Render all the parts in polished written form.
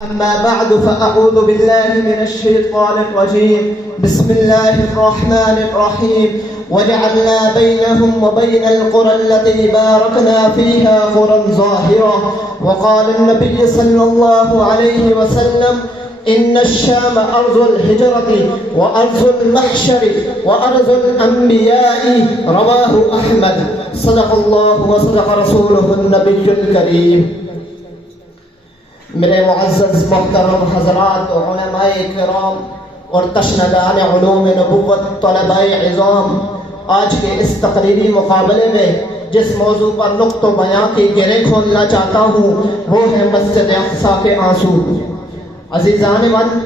أما بعد فأعوذ بالله من الشيطان الرجيم. بسم الله الرحمن الرحيم. وجعلنا بينهم وبين القرى التي باركنا فيها قرى ظاهرة. وقال النبي صلى الله عليه وسلم: إن الشام أرض الهجرة وأرض المحشر وأرض الأنبياء. رواه أحمد. صدق الله وصدق رسوله النبي الكريم. میرے معزز محترم حضرات، علماء کرام اور تشندان علوم نبوت، طلباء عظام، آج کے اس تقریری مقابلے میں جس موضوع پر نقطہ بیان کی گرہ کھولنا چاہتا ہوں وہ ہے مسجد اقصی کے آنسو۔ عزیزان من،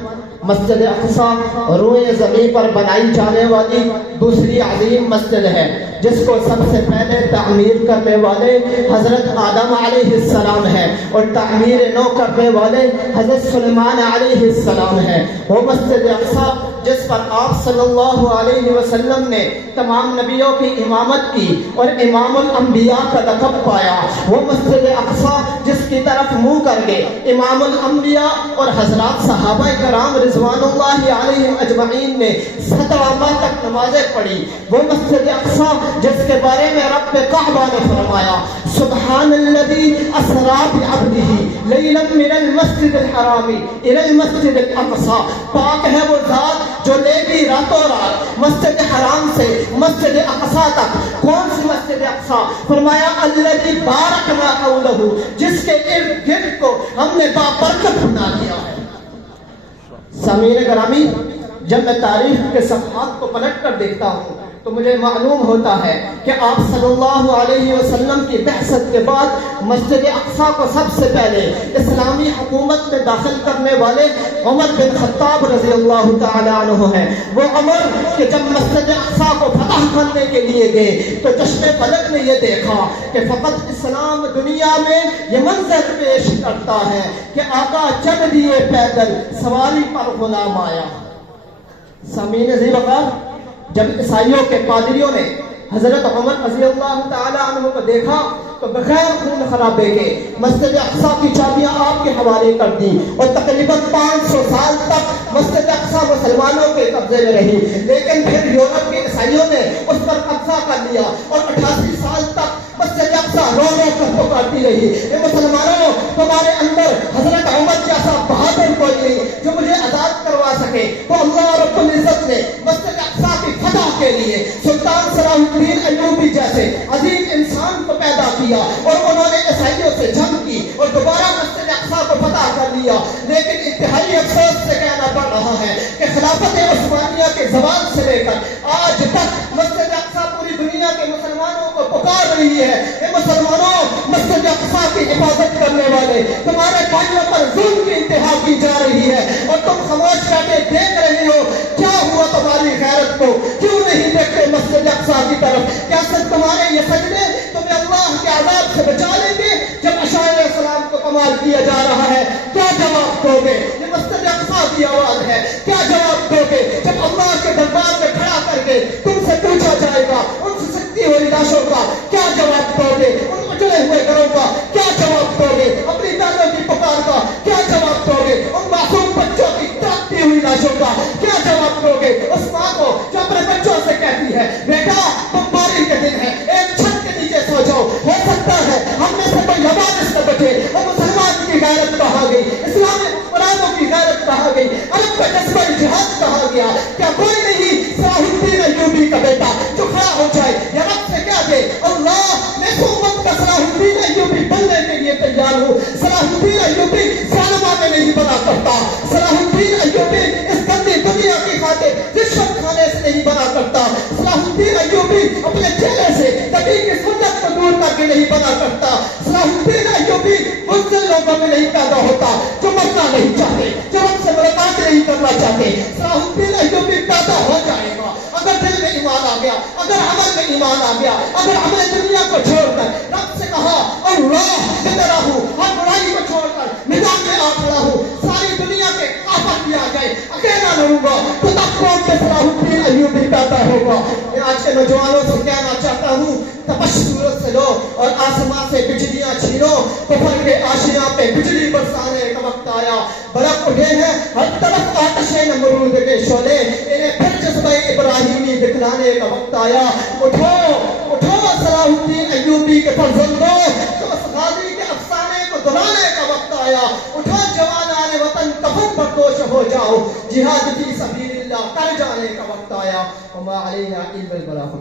مسجد اقصی روئے زمین پر بنائی جانے والی دوسری عظیم مسجد ہے جس کو سب سے پہلے تعمیر کرنے والے حضرت آدم علیہ السلام ہے اور تعمیر نو کرنے والے حضرت سلیمان علیہ السلام ہے۔ وہ مسجد اقصی جس پر آپ صلی اللہ علیہ وسلم نے تمام نبیوں کی امامت کی اور امام الانبیاء کا لقب پایا، وہ مسجد اقصی جس کی طرف منہ کر کے امام الانبیاء اور حضرات صحابہ کرام رضوان اللہ علیہم اجمعین نے 7 ماہ تک نمازیں پڑھی، وہ مسجد اقصی جس کے بارے میں رب کعبہ نے فرمایا: سبحان الذی اسری بعبدہ لیلا من المسجد الحرام الی المسجد الاقصی۔ پاک ہے وہ ذات جو لے گئی راتوں رات مسجد حرام سے مسجد اقصی تک۔ کون سی مسجد اقصی؟ فرمایا الذی بارکنا حولہ، جس کے ارد گرد کو ہم نے بابرکت بنا دیا ہے۔ سامعین گرامی، جب میں تاریخ کے صفحات کو پلٹ کر دیکھتا ہوں تو مجھے معلوم ہوتا ہے کہ آپ صلی اللہ علیہ وسلم کی بعثت کے بعد مسجد اقصی کو سب سے پہلے اسلامی حکومت میں داخل کرنے والے عمر بن خطاب رضی اللہ تعالی عنہ ہیں۔ وہ عمر کہ جب مسجد اقصی کو فتح کرنے کے لیے گئے تو چشم فلک نے یہ دیکھا کہ فقط اسلام دنیا میں یہ منظر پیش کرتا ہے کہ آقا چل دیے پیدل، سواری پر غلام آیا۔ سامعین ذی وقار، جب عیسائیوں کے پادریوں نے حضرت عمر رضی اللہ تعالی عنہ کو دیکھا تو بغیر خون خرابے کے مسجد اقصی کی چابیاں آپ کے حوالے کر دی اور تقریباً 500 سال تک مسجد اقصی مسلمانوں کے قبضے میں رہی، لیکن پھر یورپ کے عیسائیوں نے اس پر قبضہ کر لیا اور 88 سال تک مسجد اقصی رو رو کر پکارتی رہی: اے مسلمانوں، تمہارے اندر حضرت عمر جیسا بہادر کوئی نہیں جو مجھے آزاد کروا سکے۔ تو اللہ رب العزت نے مسجد اقصی کی فتح کے لیے سلطان صلاح الدین ایوبی جیسے عظیم انسان کو پیدا کیا اور انہوں نے عیسائیوں سے جنگ کی اور دوبارہ مسجد اقصی کو فتح کر لیا۔ لیکن انتہائی افسوس سے کہنا پڑ رہا ہے کہ خلافت عثمانیہ کے زوال سے لے کر آج تک مسجد اقصی پوری دنیا کے مسلمانوں کو پکار رہی ہے: اے مسلمانوں، مسجد اقصی کی حفاظت کرنے والے تمہارے بھائیوں پر ظلم کی انتہا کی جا رہی ہے اور تم خاموش رہ کے دیکھ رہے ہو۔ کیا ہوا تمہاری غیرت کو؟ کیوں نہیں دیکھتے مسجد اقصی کی طرف؟ کیا صرف تمہارے یہ سجدے تمہیں اللہ کے عذاب سے بچا لیں گے؟ جب عشاء السلام کو کمال کیا جا رہا ہے کیا جواب دو گے؟ یہ مسجد اقصی کی آواز ہے، کیا جواب دو گے جب اللہ کے دربار میں کھڑا کر کے تم سے پوچھا جائے گا ان سے سکتی ہوئی لاشوں کا کیا جواب دو گے؟ ان اجڑے ہوئے گھروں کا کیا جواب دو گے؟ اپنی بہنوں کی پکار کا کیا جواب دو گے؟ ان معصوم بچوں کی تڑپتی ہوئی لاشوں کا کیا جواب دو گے؟ اس ماں کو جو اپنے بچوں سے کہتی ہے: بیٹا بمباری کے دن ہے، ایک چھت کے نیچے سو جاؤ، ہو سکتا ہے ہم میں سے کوئی لوارث نہ بچے۔ اور مسلمان کی غیرت کہا گئی، اسلامی حکمرانوں کی غیرت کہا گئی، عرب کا جذبہ جہاد کہا گیا۔ کیا کوئی نہیں صلاح الدین ایوبی کا بیٹا جو کھڑا ہو جائے یا رب سے کہہ دے: اللہ میں اس امت کا صلاح الدین ایوبی بننے کے لیے تیار ہوں۔ صلاح الدین ایوبی ظالمہ میں نہیں بنا کرتا، صلاح الدین ایوبی اس گندی دنیا کی خاطر رشوت کھانے سے نہیں بنا کرتا، صلاح الدین ایوبی اپنے چہرے سے نبی کی سنت کو دور کر کے نہیں بنا کرتا، صلاح الدین ایوبی ان لوگوں میں نہیں پیدا ہوتا جو مرنا نہیں چاہتے، جو رب سے ملاقات نہیں کرنا چاہتے۔ صلاح الدین ایوبی پیدا ہو جائے گا اگر دل میں ایمان آ گیا، اگر عمل میں ایمان آ گیا، اگر عمل دنیا کو چھوڑ کر رب سے کہا: اللہ میں تیرا ہوں، ہر برائی کو چھوڑ کر میدان میں آ کھڑا ہوں، ساری دنیا کے آفت بھی آ جائے اکیلا لڑوں گا، تو تب کون کے صلاح الدین ایوبی پیدا ہوگا۔ میں آج کے نوجوانوں سے کہنا چاہتا ہوں: تپش سورج سے لو اور آسمان سے بجلیاں چھینو، کفر کے آشیاں پہ بجلی برسانے کا وقت آیا آیا، برق اٹھے ہیں ہر طرف آتش نمرود کے شعلے، انہیں پھر جذبہ ابراہیمی دکھلانے کا وقت آیا۔ اٹھو اٹھو صلاح الدین ایوبی کے فرزندوں، تو اس غازی کے افسانے کو دہرانے کا وقت آیا۔ اٹھو جوانان وطن تفت بردوش ہو جاؤ، جہاد فی سبیل اللہ کر جانے کا وقت آیا۔ وما علینا الا البلاغ۔